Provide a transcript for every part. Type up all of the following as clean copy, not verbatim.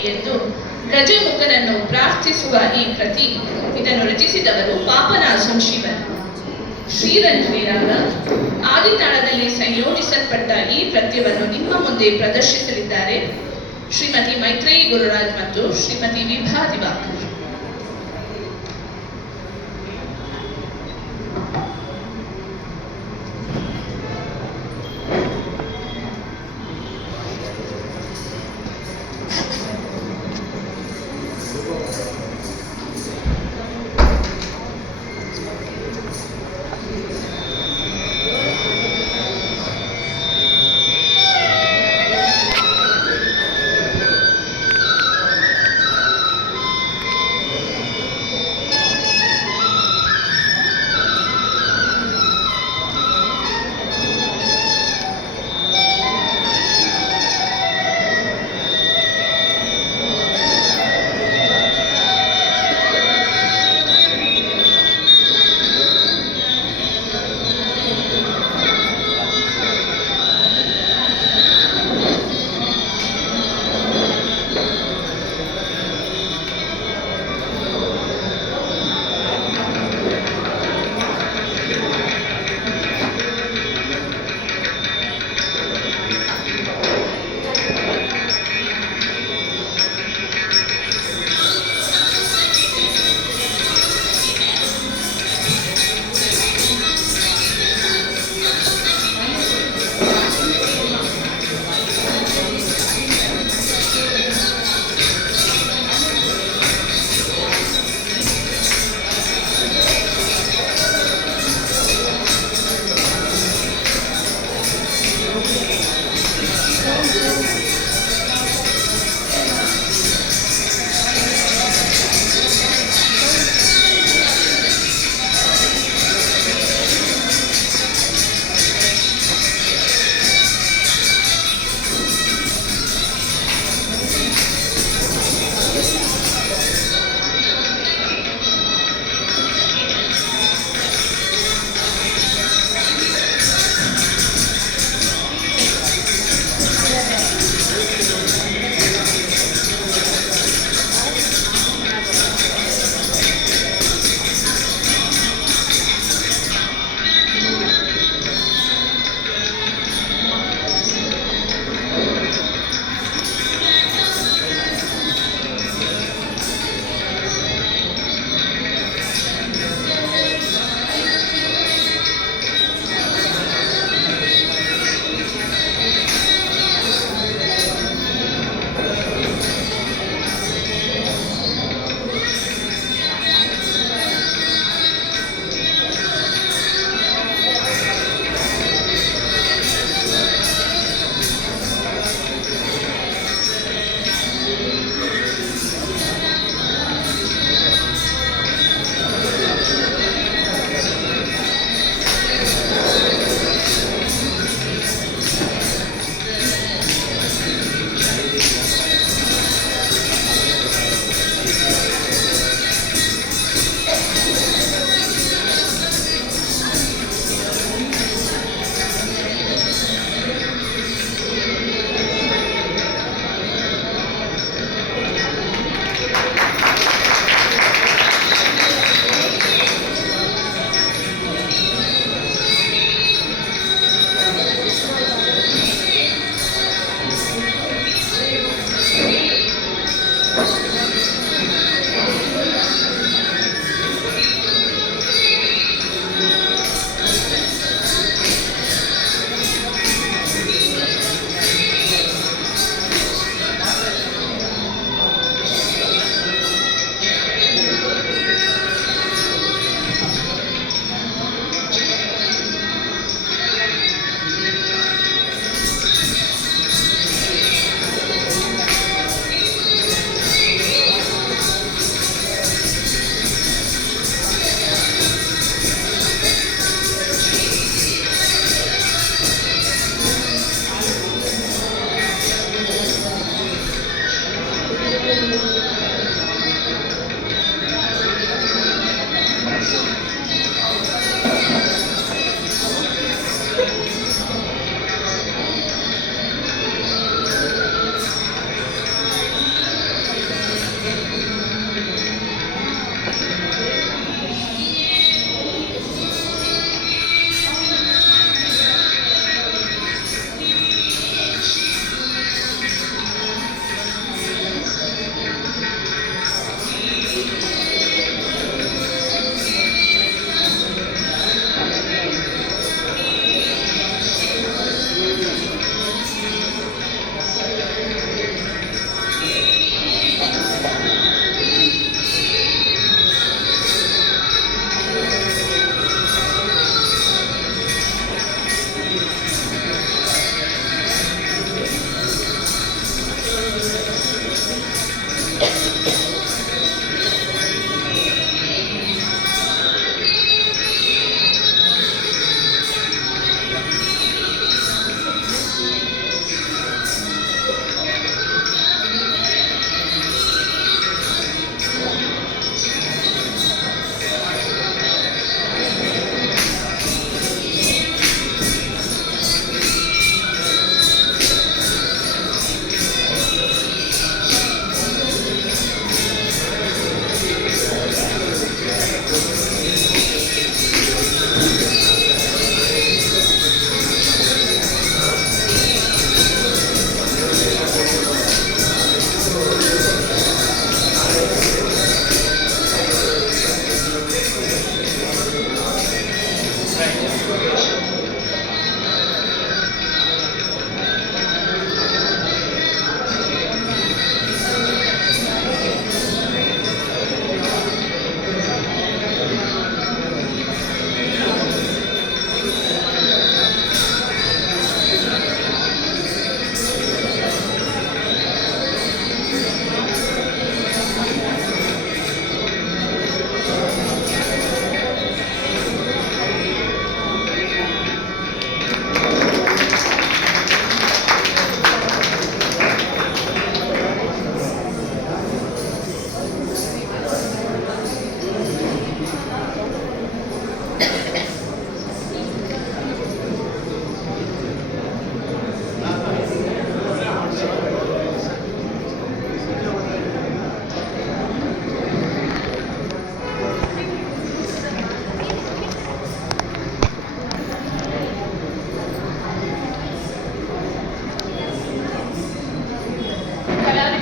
ನೀಡಿ ಎಂದು ಗಜಮುಖನನ್ನು ಪ್ರಾರ್ಥಿಸುವ ಈ ಕೃತಿ. ಇದನ್ನು ರಚಿಸಿದವರು ಪಾಪನಾಸಂ ಶಿವನ್. ಶ್ರೀರಂಜನಿರಾಗ ಆದಿತಾಳದಲ್ಲಿ ಸಂಯೋಜಿಸಲ್ಪಟ್ಟ ಈ ಪದ್ಯವನ್ನು ನಿಮ್ಮ ಮುಂದೆ ಪ್ರದರ್ಶಿಸಲಿದ್ದಾರೆ ಶ್ರೀಮತಿ ಮೈತ್ರೇಯಿ ಗುರುರಾಜ್ ಮತ್ತು ಶ್ರೀಮತಿ ವಿಭಾ ದಿವಾಕರ್.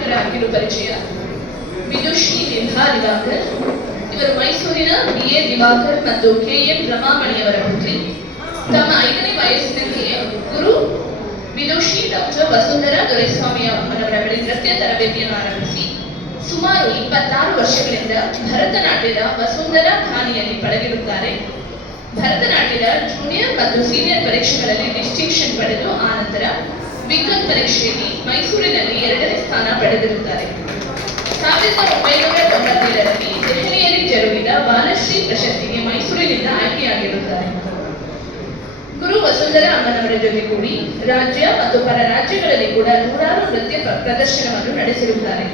ಇವರ ಕಿರು ಪರಿಚಯ. ವಿದುಷಿ ವಿಭಾ ದಿವಾಕರ್, ಇವರು ಮೈಸೂರಿನ BA ದಿವಾಕರ್ ಮತ್ತು KM ರಮಾಮಣಿಯವರ ಪುತ್ರಿ. ತಮ್ಮ 5ನೇ ವಯಸ್ಸಿನಲ್ಲಿಯೇ ಗುರು ವಿದುಷಿ ಡಾಕ್ಟರ್ ವಸುಂಧರಾ ದೊರೆಸ್ವಾಮಿ ಅಮ್ಮನವರ ಬಳಿ ನೃತ್ಯ ತರಬೇತಿಯನ್ನು ಆರಂಭಿಸಿ ಸುಮಾರು 26 ವರ್ಷಗಳಿಂದ ಭರತನಾಟ್ಯದ ವಸುಂಧರಾ ಖಾನಿಯಲ್ಲಿ ಪಳಗಿರುತ್ತಾರೆ. ಭರತನಾಟ್ಯದ ಜೂನಿಯರ್ ಮತ್ತು ಸೀನಿಯರ್ ಪರೀಕ್ಷೆಗಳಲ್ಲಿ ಡಿಸ್ಟಿಂಕ್ಷನ್ ಪಡೆದು ಆನಂತರ ವಿದ್ವತ್ ಪರೀಕ್ಷೆಯಲ್ಲಿ ಮೈಸೂರಿನಲ್ಲಿ 2ನೇ ಸ್ಥಾನ ಪಡೆದಿರುತ್ತಾರೆ. 1997ರಲ್ಲಿ ದೆಹಲಿಯಲ್ಲಿ ಜರುಗಿದ ಬಾಲಶ್ರೀ ಪ್ರಶಸ್ತಿಗೆ ಮೈಸೂರಿನಿಂದ ಆಯ್ಕೆಯಾಗಿರುತ್ತಾರೆ. ಗುರು ವಸುಂಧರಾ ಅಮ್ಮನವರ ಜೊತೆಗೂಡಿ ರಾಜ್ಯ ಮತ್ತು ಪರ ರಾಜ್ಯಗಳಲ್ಲಿ ಕೂಡ ನೂರಾರು ನೃತ್ಯ ಪ್ರದರ್ಶನವನ್ನು ನಡೆಸಿರುತ್ತಾರೆ.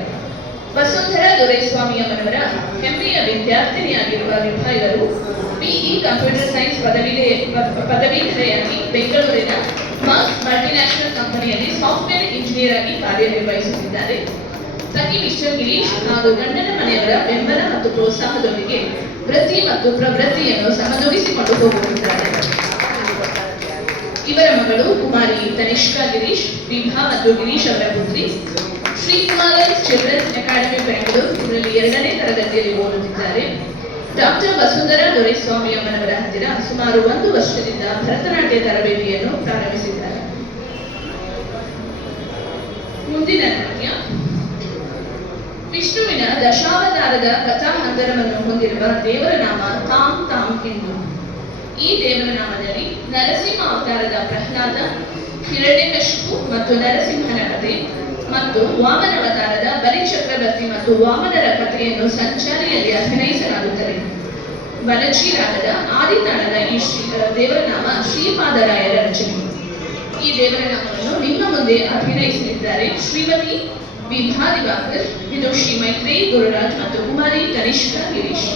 ವಸುಂಧರಾ ದೊರೆಸ್ವಾಮಿ ಅಮ್ಮನವರ ಹೆಮ್ಮೆಯ ವಿದ್ಯಾರ್ಥಿನಿಯಾಗಿರುವ ವಿಭಾ ಇವರು BE ಕಂಪ್ಯೂಟರ್ ಸೈನ್ಸ್ ಪದವೀಧರೆಯಾಗಿ ಬೆಂಗಳೂರಿನ ಮಾರ್ಕ್ಸ್ ಮಲ್ಟಿನ್ಯಾಷನಲ್ ಕಂಪನಿಯಲ್ಲಿ ಸಾಫ್ಟ್ವೇರ್ ಇಂಜಿನಿಯರ್ ಆಗಿ ಕಾರ್ಯನಿರ್ವಹಿಸುತ್ತಿದ್ದಾರೆ. ಪತಿ ಮಿಸ್ಟರ್ ಗಿರೀಶ್ ಹಾಗೂ ಗಂಡನ ಮನೆಯವರ ಬೆಂಬಲ ಮತ್ತು ಪ್ರೋತ್ಸಾಹದೊಂದಿಗೆ ವೃತ್ತಿ ಮತ್ತು ಪ್ರವೃತ್ತಿಯನ್ನು ಸಮದೂಗಿಸಿಕೊಂಡು ಹೋಗುತ್ತಿದ್ದಾರೆ. ಇವರ ಮಗಳು ಕುಮಾರಿ ತನಿಷ್ಕಾ ಗಿರೀಶ್, ವಿಭಾ ಮತ್ತು ಗಿರೀಶ್ ಅವರ ಪುತ್ರಿ. ಶ್ರೀಕುಮಾರ್ ಚಿಲ್ಡ್ರನ್ಸ್ ಅಕಾಡೆಮಿ ಬೆಂಗಳೂರು ಇದರಲ್ಲಿ 2ನೇ ತರಗತಿಯಲ್ಲಿ ಓದುತ್ತಿದ್ದಾರೆ. ಡಾಕ್ಟರ್ ವಸುಂಧರಾ ದೊರೆಸ್ವಾಮಿ ಅಮ್ಮನವರ ಹತ್ತಿರ ಸುಮಾರು 1 ವರ್ಷದಿಂದ ಭರತನಾಟ್ಯ ತರಬೇತಿಯನ್ನು ಪ್ರಾರಂಭಿಸಿದ್ದಾರೆ. ಮುಂದಿನ ನೃತ್ಯ ವಿಷ್ಣುವಿನ ದಶಾವತಾರದ ಕಥಾಹಂತರವನ್ನು ಹೊಂದಿರುವ ದೇವರ ನಾಮ ತಾಮ್ ತಾಮ್ ಎಂದು. ಈ ದೇವರ ನಾಮದಲ್ಲಿ ನರಸಿಂಹ ಅವತಾರದ ಪ್ರಹ್ಲಾದ, ಹಿರಣ್ಯಕಶಿಪು ಮತ್ತು ನರಸಿಂಹನ ಕಥೆ ಮತ್ತು ವಾಮನ ಅವತಾರದ ಬಲಿಚಕ್ರವರ್ತಿ ಮತ್ತು ವಾಮನರ ಕಥೆಯನ್ನು ಸಂಚಾರಿಯಲ್ಲಿ ಅಭಿನಯಿಸಲಾಗುತ್ತದೆ. ಬಲಚಿ ರಾಗದ ಆದಿತಾಳದ ಈ ದೇವರ ನಾಮ ಶ್ರೀಪಾದರಾಯರ ರಚನೆ. ಈ ದೇವರ ನಾಮವನ್ನು ನಿಮ್ಮ ಮುಂದೆ ಅಭಿನಯಿಸಲಿದ್ದಾರೆ ಶ್ರೀಮತಿ ವಿಭಾ ದಿವಾಕರ್, ವಿದುಷಿ ಮೈತ್ರೇಯಿ ಗುರುರಾಜ್ ಮತ್ತು ಕುಮಾರಿ ತನಿಷ್ಕಾ ಗಿರೀಶ್.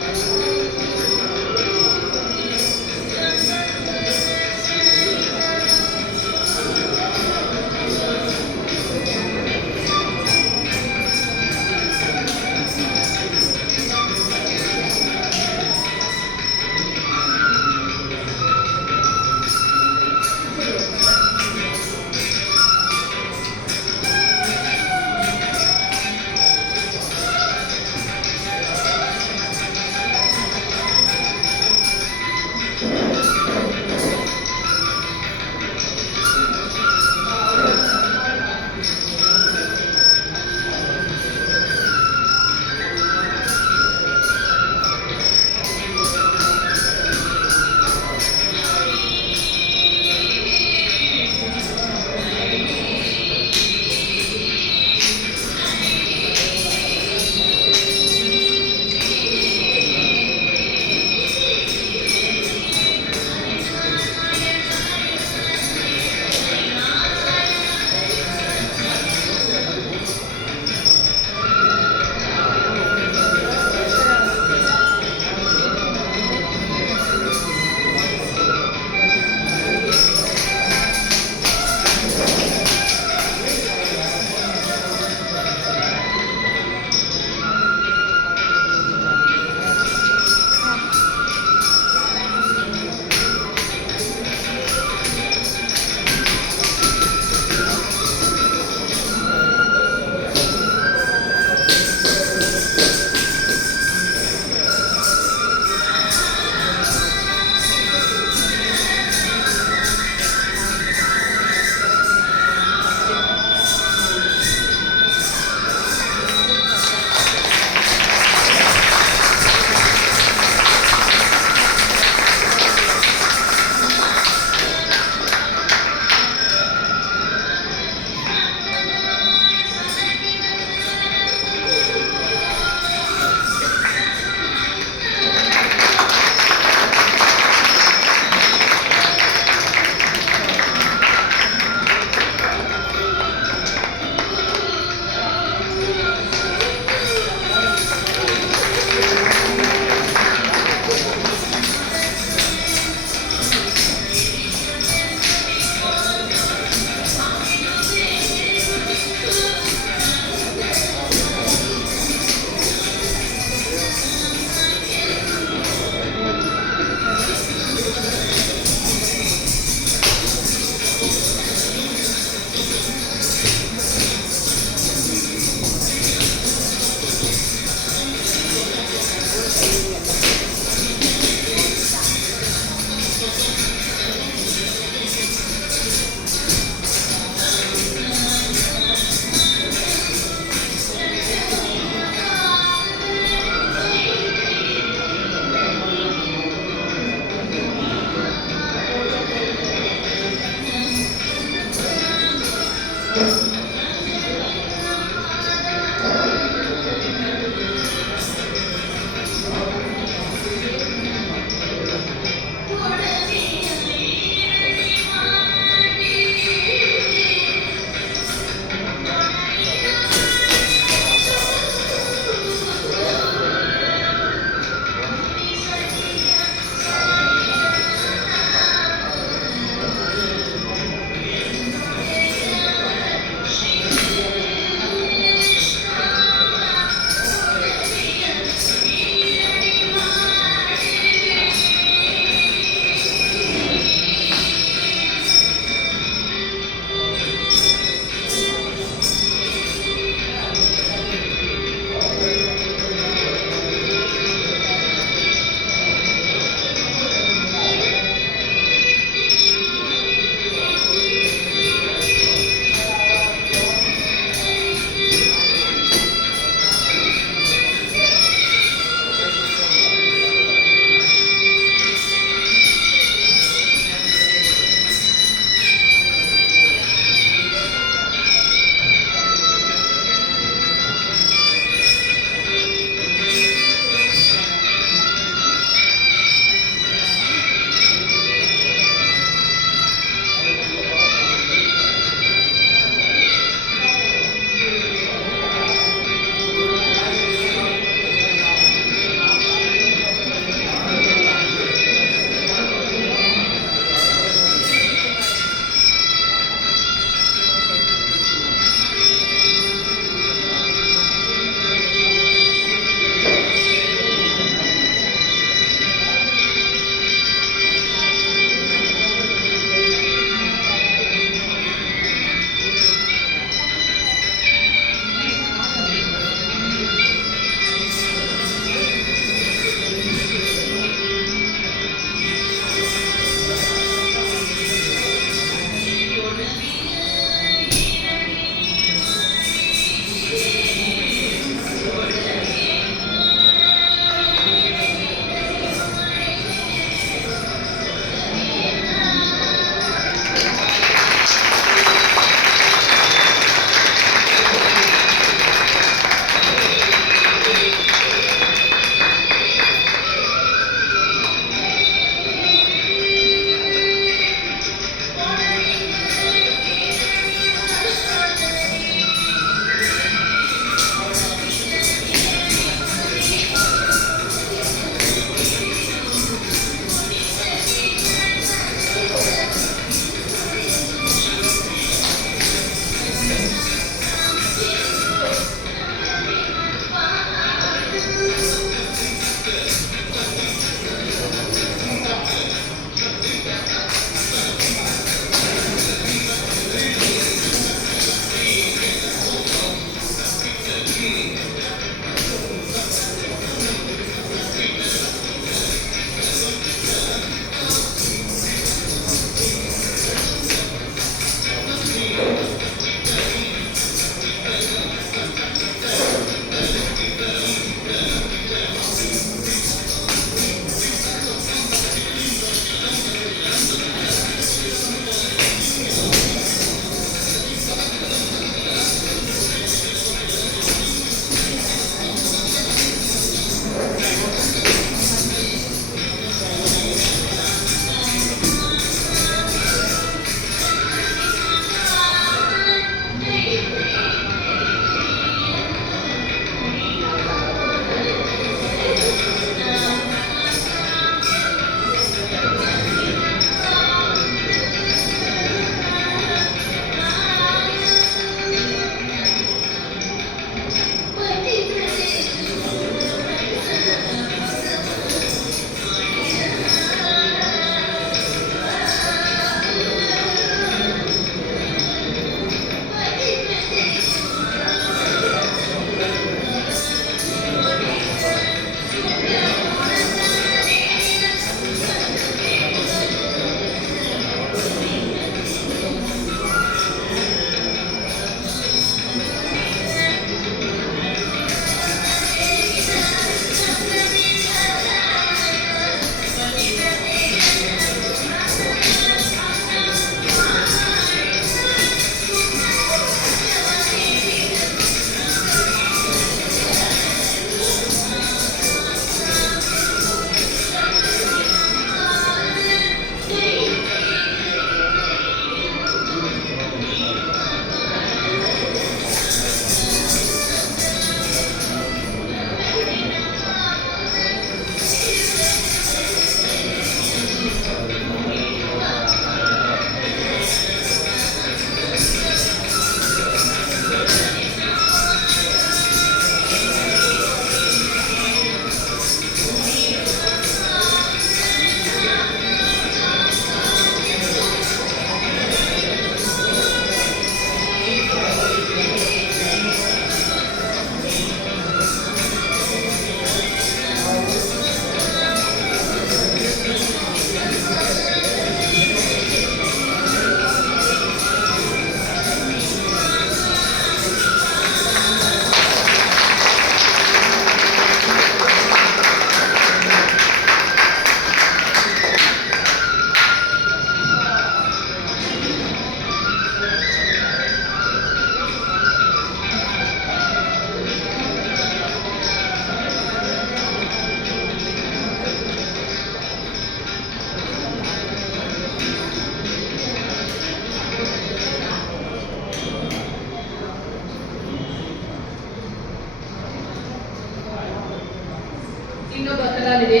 ಇನ್ನೊಬ್ಬ ಕಲಾವಿದೆ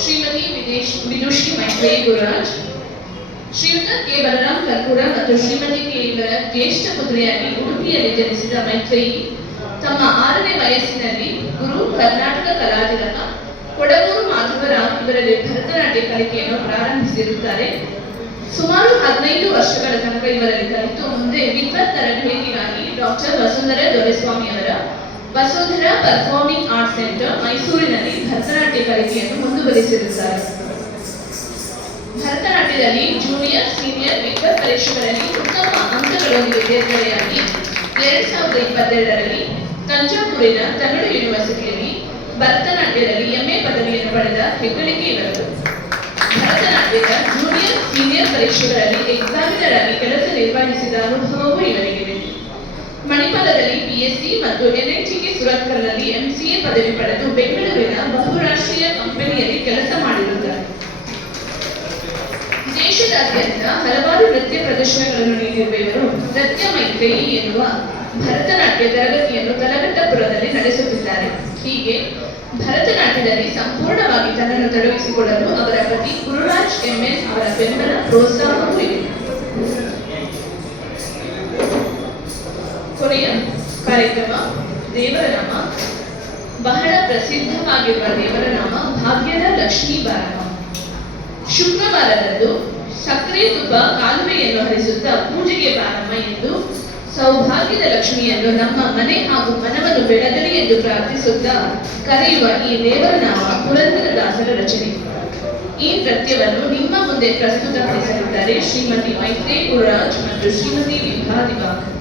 ಶ್ರೀಮತಿ ವಿದುಷಿ ಮೈತ್ರೇಯಿ ಗುರುರಾಜ್, ಶ್ರೀಯುತ ಕೆ ಬಲರಾಮ್ ಕರ್ಕೂರ ಮತ್ತು ಶ್ರೀಮತಿ ಕೆ ಇವರ ಜ್ಯೇಷ್ಠ ಪುತ್ರಿಯಾಗಿ ಉಡುಪಿಯಲ್ಲಿ ಜನಿಸಿದ ಮೈತ್ರೇಯಿ ತಮ್ಮ 6ನೇ ವಯಸ್ಸಿನಲ್ಲಿ ಗುರು ಕರ್ನಾಟಕ ಕಲಾತಿಲಕ ಕೊಡಗೂರು ಮಾಧವರಾವ್ ಇವರಲ್ಲಿ ಭರತನಾಟ್ಯ ಕಲಿಕೆಯನ್ನು ಪ್ರಾರಂಭಿಸಿರುತ್ತಾರೆ. ಸುಮಾರು 15 ವರ್ಷಗಳ ತನಕ ಇವರಲ್ಲಿ ಕಲಿತು ಮುಂದೆ ವಿದ್ವತ್ ತರಬೇತಿಗಾಗಿ ಡಾಕ್ಟರ್ ವಸುಂಧರಾ ದೊರೆಸ್ವಾಮಿ ಅವರ ವಸುಂಧರಾ ಪರ್ಫಾರ್ಮಿಂಗ್ ಆರ್ಟ್ ಸೆಂಟರ್ ಮೈಸೂರಿನಲ್ಲಿ ಭರತನಾಟ್ಯ ಕಲಿಕೆಯನ್ನು ಮುಂದುವರಿಸಿರುತ್ತಾರೆ. ಭರತನಾಟ್ಯದಲ್ಲಿ ಜೂನಿಯರ್ ಸೀನಿಯರ್ ವಿದ್ವತ್ ಪರೀಕ್ಷೆಗಳಲ್ಲಿ ಉತ್ತಮ ಅಂಕಗಳೊಂದಿಗೆ ತೇರ್ಗಡೆಯಾಗಿ 2022ರಲ್ಲಿ ತಂಜಾವೂರಿನ ತಮಿಳು ಯೂನಿವರ್ಸಿಟಿಯಲ್ಲಿ ಭರತನಾಟ್ಯದಲ್ಲಿ MA ಪದವಿಯನ್ನು ಪಡೆದ ಹೆಗ್ಗಳಿಕೆ ಇವರದು. ಭರತನಾಟ್ಯದ ಜೂನಿಯರ್ ಸೀನಿಯರ್ ಪರೀಕ್ಷೆಗಳಲ್ಲಿ ಎಕ್ಸಾಮಿನರ್ ಆಗಿ ಕೆಲಸ ನಿರ್ವಹಿಸಿದ ಅನುಭವವೂ ಇವರಿಗಿದೆ. ಮಣಿಪಾಲದಲ್ಲಿ PSc ಮತ್ತು NITK ಸುರತ್ಕಲ್ನಲ್ಲಿ MCA ಪದವಿ ಪಡೆದು ಬೆಂಗಳೂರಿನ ಬಹುರಾಷ್ಟ್ರೀಯ ಕಂಪನಿಯಲ್ಲಿ ಕೆಲಸ ಮಾಡಿರುತ್ತಾರೆ. ದೇಶದಾದ್ಯಂತ ಹಲವಾರು ನೃತ್ಯ ಪ್ರದರ್ಶನಗಳನ್ನು ನೀಡಿರುವ ಇವರು ನೃತ್ಯ ಮೈತ್ರೇಯಿ ಎನ್ನುವ ಭರತನಾಟ್ಯ ತರಗತಿಯನ್ನು ತಲಘಟ್ಟಪುರದಲ್ಲಿ ನಡೆಸುತ್ತಿದ್ದಾರೆ. ಹೀಗೆ ಭರತನಾಟ್ಯದಲ್ಲಿ ಸಂಪೂರ್ಣವಾಗಿ ತನ್ನನ್ನು ತೊಡಗಿಸಿಕೊಳ್ಳಲು ಅವರ ಪತಿ ಗುರುರಾಜ್ MS ಅವರ ಬೆಂಬಲ ಪ್ರೋತ್ಸಾಹವೂ ಇದೆ. ಕೊನೆಯ ಕಾರ್ಯಕ್ರಮ ದೇವರ ನಾಮ. ಬಹಳ ಪ್ರಸಿದ್ಧವಾಗಿರುವ ದೇವರ ನಾಮ ಭಾಗ್ಯದ ಲಕ್ಷ್ಮೀ ಬಾರಮ್ಮ. ಶುಕ್ರವಾರದಂದು ಸಕ್ಕರೆ ತುಪ್ಪ ಕಾಲುವೆಯನ್ನು ಹರಿಸುತ್ತಾ ಪೂಜೆಗೆ ಬಾರಮ್ಮ ಎಂದು ಸೌಭಾಗ್ಯದ ಲಕ್ಷ್ಮಿಯನ್ನು ನಮ್ಮ ಮನೆ ಹಾಗೂ ಮನವನ್ನು ಬೆಳಗಲಿ ಎಂದು ಪ್ರಾರ್ಥಿಸುತ್ತಾ ಕರೆಯುವ ಈ ದೇವರ ನಾಮ ಪುರಂದರದಾಸರ ರಚನೆ. ಈ ನೃತ್ಯವನ್ನು ನಿಮ್ಮ ಮುಂದೆ ಪ್ರಸ್ತುತಪಡಿಸಲಿದ್ದಾರೆ ಶ್ರೀಮತಿ ಮೈತ್ರೇಯಿ ಗುರುರಾಜ್ ಮತ್ತು ಶ್ರೀಮತಿ ವಿಭಾ ದಿವಾಕರ್.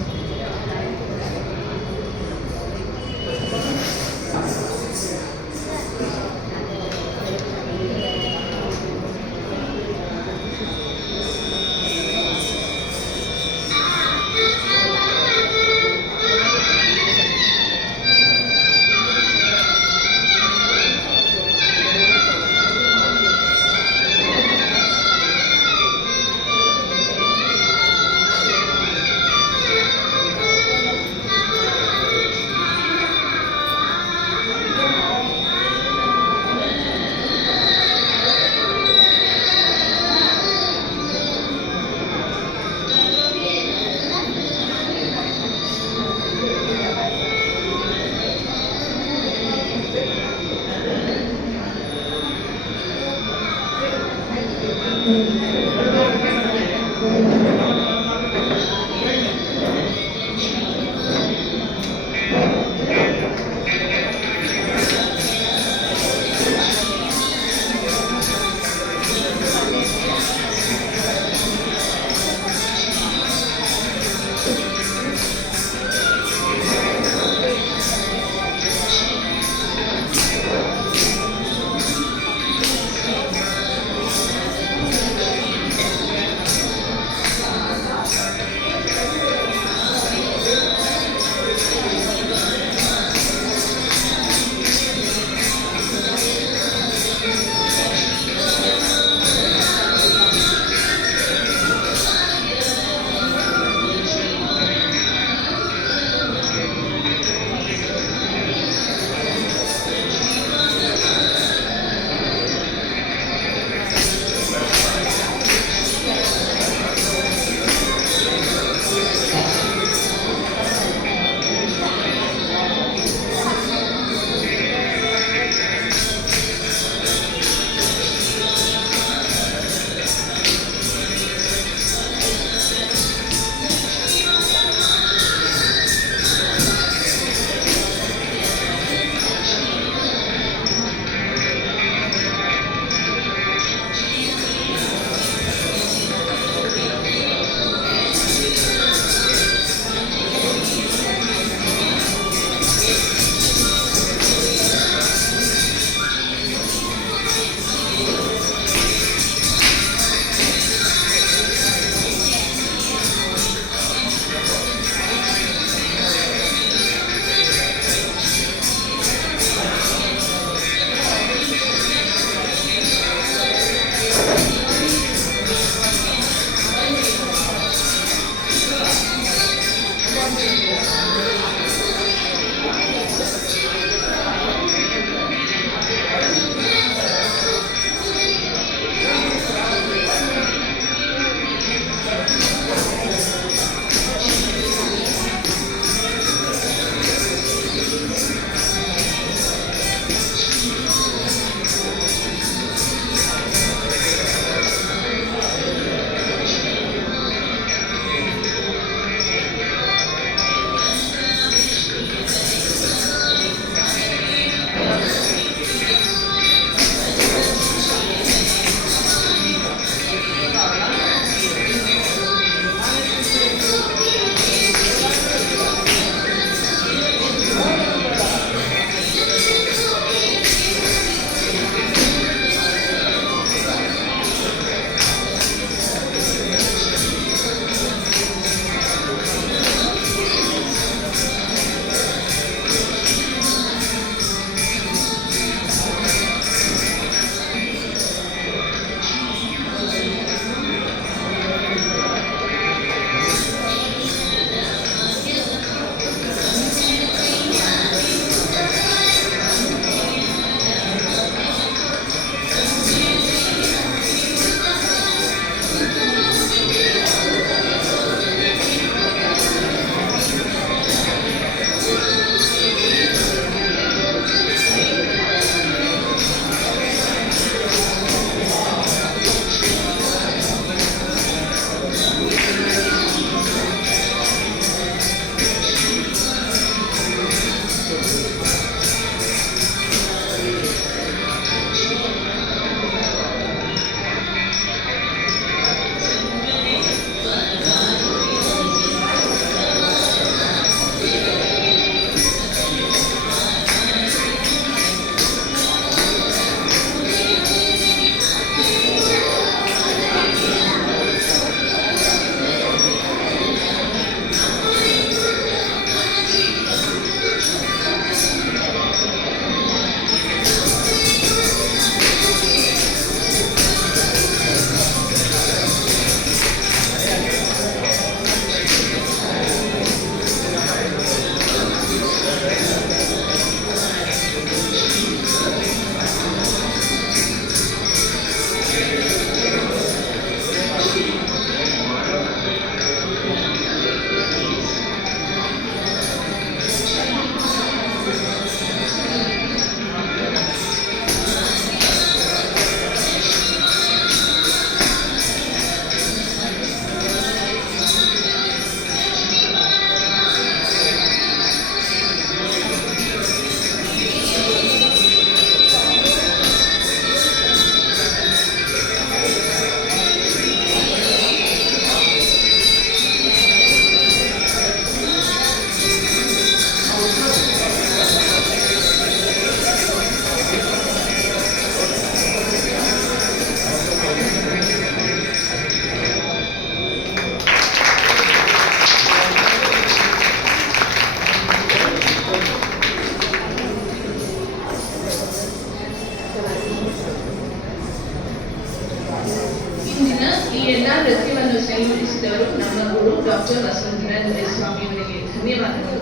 ಎಲ್ಲ ನೃತ್ಯವನ್ನು ಸಂಯೋಜಿಸಿದವರು ನಮ್ಮ ಗುರು ಡಾಕ್ಟರ್ ವಸುಂಧರಾ ಸ್ವಾಮಿಯವರಿಗೆ ಧನ್ಯವಾದಗಳು.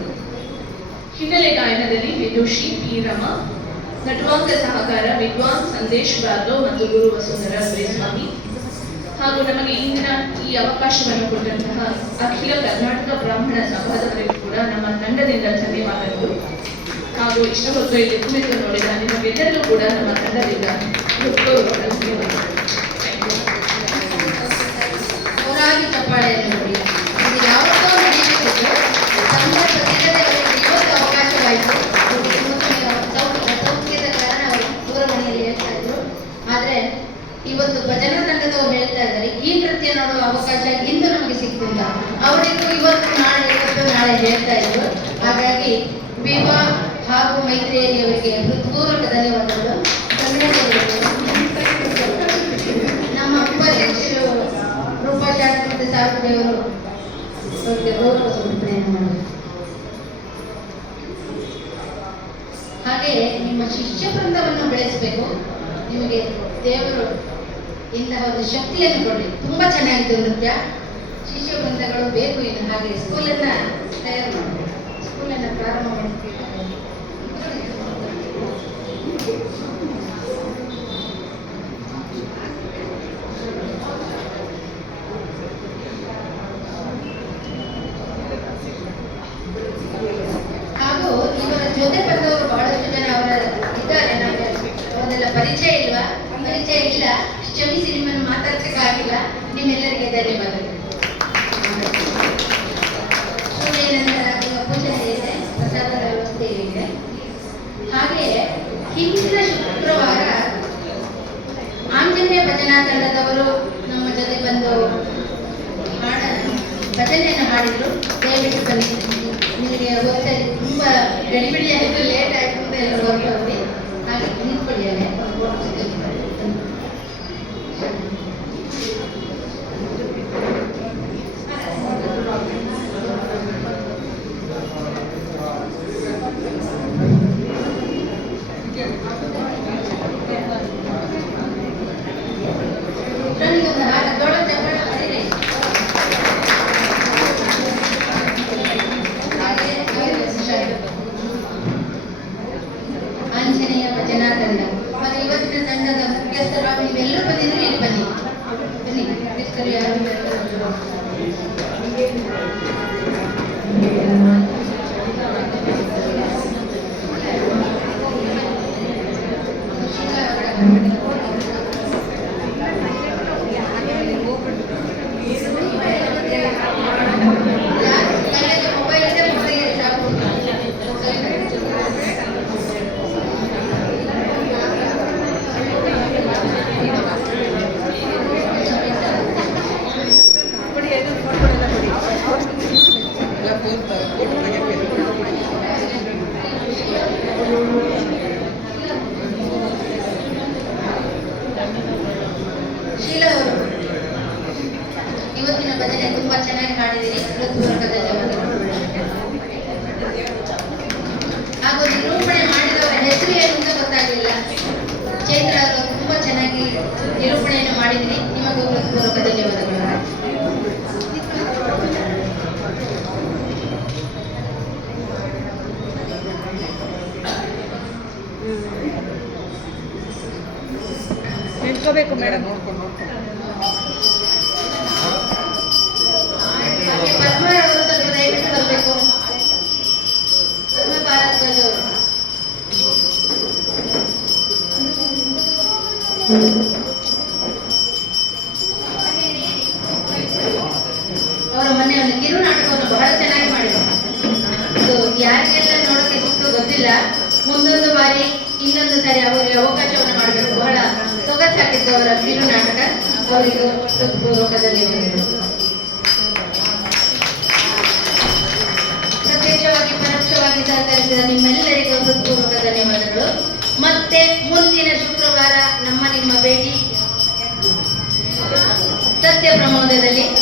ಹಿನ್ನೆಲೆ ಗಾಯನದಲ್ಲಿ ವಿದುಷಿ ಪಿ ರಮಾ, ನಟವಾಂಗ ಸಹಕಾರ ವಿದ್ವಾನ್ ಸಂದೇಶ್ ಬಾರ್ಲೋ ಮತ್ತು ಗುರು ವಸುಂಧರಾ ಸ್ವಾಮಿ, ಹಾಗೂ ನಮಗೆ ಇಂದಿನ ಈ ಅವಕಾಶವನ್ನು ಕೊಟ್ಟಂತಹ ಅಖಿಲ ಕರ್ನಾಟಕ ಬ್ರಾಹ್ಮಣ ಸಭಾದವರಿಗೂ ಕೂಡ ನಮ್ಮ ತಂಡದಿಂದ ಧನ್ಯವಾದಗಳು. ಹಾಗೂ ಇಷ್ಟ ಹೊತ್ತು ಇಲ್ಲಿ ಕುಳಿತು ನೋಡಿದ ನಿಮಗೆಲ್ಲರಿಗೂ ಕೂಡ ನಮ್ಮ ತಂಡದಿಂದ ಧನ್ಯವಾದಗಳು. ಹೋರಾಗಿ ಚಪ್ಪಾಳೆಯನ್ನು ನೋಡಿ. ಇದು ಯಾವತ್ತೋ ನಡೆಯುತ್ತಿದ್ದು ಇವತ್ತು ಅವಕಾಶವಾಯಿತು. ಸೌಖ್ಯದ ಕಾರಣ ಅವರು ದೂರವಾಣಿಯಲ್ಲಿ ಹೇಳ್ತಾ ಇದ್ರು. ಆದರೆ ಇವತ್ತು ಭಜನಾ ತಂಡದವರು ಹೇಳ್ತಾ ಇದ್ದಾರೆ ಈ ನೃತ್ಯ ನೋಡುವ ಅವಕಾಶ ಇಂದು ನಮಗೆ ಸಿಗ್ತಿಲ್ಲ. ಅವರಿಗೂ ಇವತ್ತು ನಾಳೆ ಹೇಳ್ತಾ ಇದ್ರು. ಹಾಗಾಗಿ ವಿವಾ ಹಾಗೂ ಮೈತ್ರಿಯವರಿಗೆ ಹೃತ್ಪೂರ್ವಕ ಧನ್ಯವಾದಗಳು. ನಮ್ಮ ಉಪಾಧ್ಯಕ್ಷರು ರೂಪಾ ಶಾಸ್ತ್ರಿ ಸಾರ್ವಜನಿಕರು ಗೌರವ ಸಮರ್ಪಣೆಯನ್ನು ಮಾಡಬೇಕು. ಹಾಗೆ ನಿಮ್ಮ ಶಿಷ್ಯ ವೃಂದವನ್ನು ಬೆಳೆಸಬೇಕು. ನಿಮಗೆ ದೇವರು ಇಂತಹ ಒಂದು ಶಕ್ತಿಯನ್ನು ಕೊಡಿ. ತುಂಬಾ ಚೆನ್ನಾಗಿತ್ತು ನೃತ್ಯ. ಶಿಷ್ಯ ವೃಂದಗಳು ಬೇಕು. ಇನ್ನು ಹಾಗೆ ಸ್ಕೂಲನ್ನ ತಯಾರು ಮಾಡಬೇಕು. ಸ್ಕೂಲನ್ನು ಪ್ರಾರಂಭ ಮಾಡಬೇಕು. ಹಾಗೂ ಇವರ ಜೊತೆ ಬಂದವರು ಬಹಳಷ್ಟು ಜನ ಅವರ ಇದ್ದಾರೆ. ನಮಗೆ ಅವರೆಲ್ಲ ಪರಿಚಯ ಇಲ್ಲ. ಕ್ಷಮಿಸಿ, ನಿಮ್ಮನ್ನು ಮಾತಾಡ್ಸಕ್ಕಾಗಿಲ್ಲ. ನಿಮ್ಮೆಲ್ಲರಿಗೆ ಧನ್ಯವಾದಗಳು. ಪೂಜೆಯ ನಂತರ ಪೂಜೆ ಇದೆ, ಪ್ರಸಾದದ ವ್ಯವಸ್ಥೆ ಇದೆ. ಹಾಗೆ ಹಿಂದಿನ ಶುಕ್ರವಾರ ಆಂಜನೇಯ ಭಜನಾ ತಂಡದವರು ನಮ್ಮ ಜೊತೆ ಬಂದು ಭಜನೆಯನ್ನು ಹಾಡಿದ್ರು. ದಯವಿಟ್ಟು ಬನ್ನಿ. ನಿಮಗೆ ಹೊರಸರಿ ತುಂಬಾ ಗಡಿಬಿಡಿ ಆಯಿತು, ಲೇಟ್ ಆಯಿತು ಅಂತ ಎಲ್ಲ ಹೊರಟೋಗಿ. ಹಾಗೆ ನಿಂತ್ಕೊಳ್ಳಿ. ಅಲ್ಲೇ ಆಂಜನೇಯ ಭಜನಾ ತಂಡ ಮತ್ತು ಇವತ್ತಿನ ತಂಡದ ಮುಖ್ಯಸ್ಥರಾಗಿ ನೀವೆಲ್ಲರೂ ಬಂದಿದ್ರೆ ಇಲ್ಲಿ ಬನ್ನಿ. ಮುಖ್ಯಸ್ಥರು ಯಾರು? ಶೀಲಾ ಅವರು ಇವತ್ತಿನ ಭಜನೆ ತುಂಬಾ ಚೆನ್ನಾಗಿ ಹಾಡಿದಿರಿ. ಹೃತ್ಪೂರ್ವಕ ಧನ್ಯವಾದಗಳು. ಹಾಗೂ ನಿರೂಪಣೆ ಮಾಡಿದವರ ಹೆಸರು ಏನು ಅಂತ ಗೊತ್ತಾಗಲಿಲ್ಲ. ಚೈತ್ರ ಅವರು ತುಂಬಾ ಚೆನ್ನಾಗಿ ನಿರೂಪಣೆಯನ್ನು ಮಾಡಿದಿರಿ. ನಿಮಗೂ ಹೃತ್ಪೂರ್ವಕ ಧನ್ಯವಾದಗಳು. ನಿಂತ್ಕೋಬೇಕು ಮೇಡಮ್. ಪದ್ಮರವರು ಸ್ವಲ್ಪ ದಯವಿಟ್ಟು ಬರಬೇಕು. ಪದ್ಮ ಭಾರದ್ವಾಜ್ ಅವರು ಅವರ ಮೊನ್ನೆ ಒಂದು ಕಿರು ನಾಟಕವನ್ನು ಬಹಳ ಚೆನ್ನಾಗಿ ಮಾಡಿದರು. ಅದು ಯಾರಿಗೆಲ್ಲ ನೋಡೋಕೆ ಸಿಕ್ತು ಗೊತ್ತಿಲ್ಲ. ಮುಂದೊಂದು ಬಾರಿ ಇನ್ನೊಂದು ಸಾರಿ ಅವರಿಗೆ ಅವಕಾಶವನ್ನು ಮಾಡಬೇಕು. ಬಹಳ ಸೊಗಸಾಗಿತ್ತು ಅವರ ಕಿರು ನಾಟಕ. ಅವರಿಗೂ ಹೃತ್ಪೂರ್ವಕ ಧನ್ಯವಾದಗಳು. ಪ್ರತ್ಯಕ್ಷವಾಗಿ ಪರೋಕ್ಷವಾಗಿ ಸಹಕರಿಸಿದ ನಿಮ್ಮೆಲ್ಲರಿಗೂ ಹೃತ್ಪೂರ್ವಕ ಧನ್ಯವಾದಗಳು. ಮತ್ತೆ ಮುಂದಿನ ಶುಕ್ರವಾರ ನಿಮ್ಮ ಭೇಟಿ ಸತ್ಯ ಪ್ರಮೋದದಲ್ಲಿ.